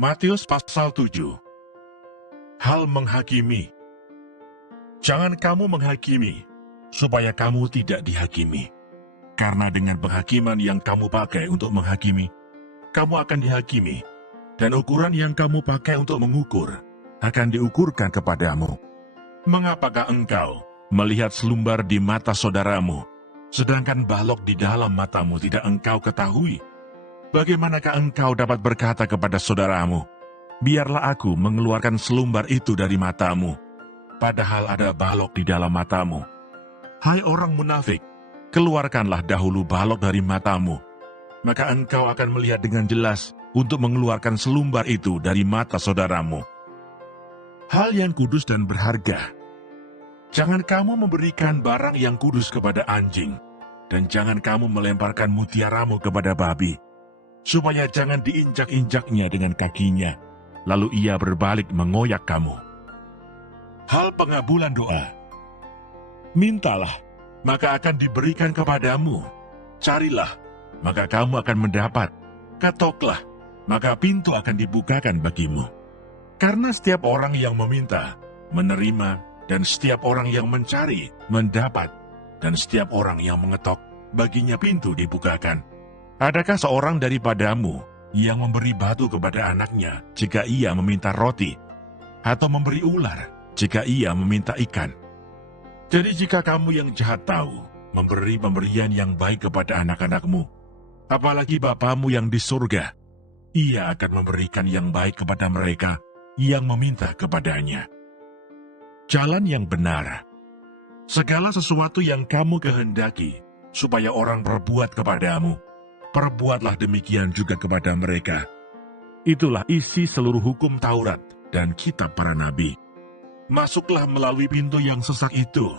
Matius pasal 7. Hal menghakimi. Jangan kamu menghakimi, supaya kamu tidak dihakimi. Karena dengan penghakiman yang kamu pakai untuk menghakimi, kamu akan dihakimi, dan ukuran yang kamu pakai untuk mengukur akan diukurkan kepadamu. Mengapakah engkau melihat selumbar di mata saudaramu, sedangkan balok di dalam matamu tidak engkau ketahui? Bagaimanakah engkau dapat berkata kepada saudaramu, biarlah aku mengeluarkan selumbar itu dari matamu, padahal ada balok di dalam matamu? Hai orang munafik, keluarkanlah dahulu balok dari matamu, maka engkau akan melihat dengan jelas untuk mengeluarkan selumbar itu dari mata saudaramu. Hal yang kudus dan berharga. Jangan kamu memberikan barang yang kudus kepada anjing, dan jangan kamu melemparkan mutiaramu kepada babi, supaya jangan diinjak-injaknya dengan kakinya, lalu ia berbalik mengoyak kamu. Hal pengabulan doa. Mintalah, maka akan diberikan kepadamu. Carilah, maka kamu akan mendapat. Ketoklah, maka pintu akan dibukakan bagimu. Karena setiap orang yang meminta, menerima, dan setiap orang yang mencari, mendapat, dan setiap orang yang mengetok, baginya pintu dibukakan. Adakah seorang daripadamu yang memberi batu kepada anaknya jika ia meminta roti, atau memberi ular jika ia meminta ikan? Jadi jika kamu yang jahat tahu memberi pemberian yang baik kepada anak-anakmu, apalagi Bapamu yang di surga, ia akan memberikan yang baik kepada mereka yang meminta kepadanya. Jalan yang benar. Segala sesuatu yang kamu kehendaki supaya orang perbuat kepadamu, perbuatlah demikian juga kepada mereka. Itulah isi seluruh hukum Taurat dan kitab para nabi. Masuklah melalui pintu yang sesak itu,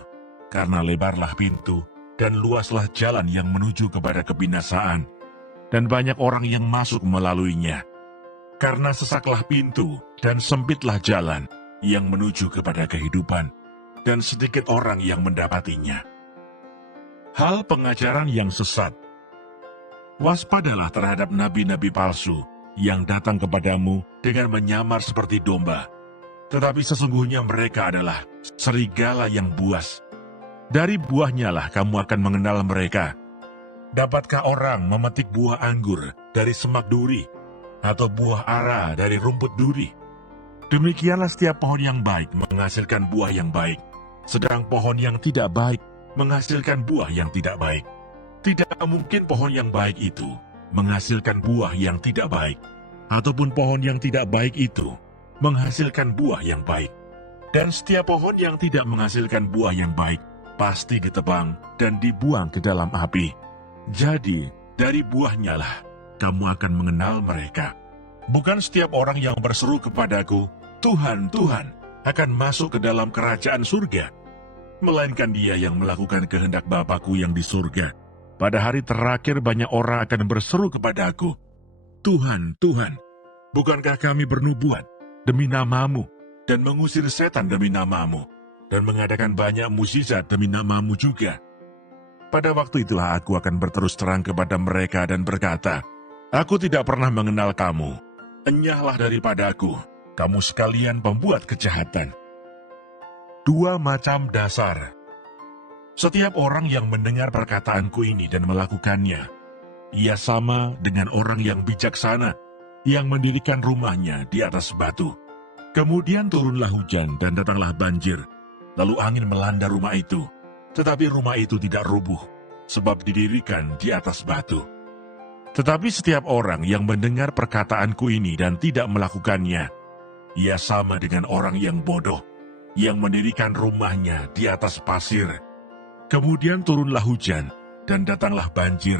karena lebarlah pintu dan luaslah jalan yang menuju kepada kebinasaan, dan banyak orang yang masuk melaluinya. Karena sesaklah pintu dan sempitlah jalan yang menuju kepada kehidupan, dan sedikit orang yang mendapatinya. Hal pengajaran yang sesat. Waspadalah terhadap nabi-nabi palsu yang datang kepadamu dengan menyamar seperti domba, tetapi sesungguhnya mereka adalah serigala yang buas. Dari buahnya lah kamu akan mengenal mereka. Dapatkah orang memetik buah anggur dari semak duri, atau buah ara dari rumput duri? Demikianlah setiap pohon yang baik menghasilkan buah yang baik, sedang pohon yang tidak baik menghasilkan buah yang tidak baik. Tidak mungkin pohon yang baik itu menghasilkan buah yang tidak baik, ataupun pohon yang tidak baik itu menghasilkan buah yang baik. Dan setiap pohon yang tidak menghasilkan buah yang baik pasti ditebang dan dibuang ke dalam api. Jadi, dari buahnya lah kamu akan mengenal mereka. Bukan setiap orang yang berseru kepadaku, Tuhan, Tuhan, akan masuk ke dalam kerajaan surga, melainkan dia yang melakukan kehendak Bapa-Ku yang di surga. Pada hari terakhir banyak orang akan berseru kepadaku, Tuhan, Tuhan, bukankah kami bernubuat demi nama-Mu, dan mengusir setan demi nama-Mu, dan mengadakan banyak mukjizat demi nama-Mu juga? Pada waktu itulah aku akan berterus terang kepada mereka dan berkata, aku tidak pernah mengenal kamu. Enyahlah daripadaku, kamu sekalian pembuat kejahatan. 2 macam dasar. Setiap orang yang mendengar perkataanku ini dan melakukannya, ia sama dengan orang yang bijaksana, yang mendirikan rumahnya di atas batu. Kemudian turunlah hujan dan datanglah banjir, lalu angin melanda rumah itu. Tetapi rumah itu tidak rubuh, sebab didirikan di atas batu. Tetapi setiap orang yang mendengar perkataanku ini dan tidak melakukannya, ia sama dengan orang yang bodoh, yang mendirikan rumahnya di atas pasir. Kemudian turunlah hujan, dan datanglah banjir,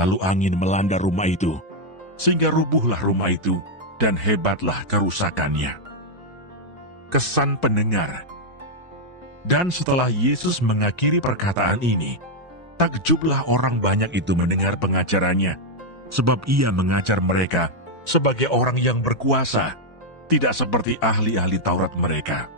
lalu angin melanda rumah itu, sehingga rubuhlah rumah itu, dan hebatlah kerusakannya. Kesan pendengar. Dan setelah Yesus mengakhiri perkataan ini, takjublah orang banyak itu mendengar pengajarannya, sebab ia mengajar mereka sebagai orang yang berkuasa, tidak seperti ahli-ahli Taurat mereka.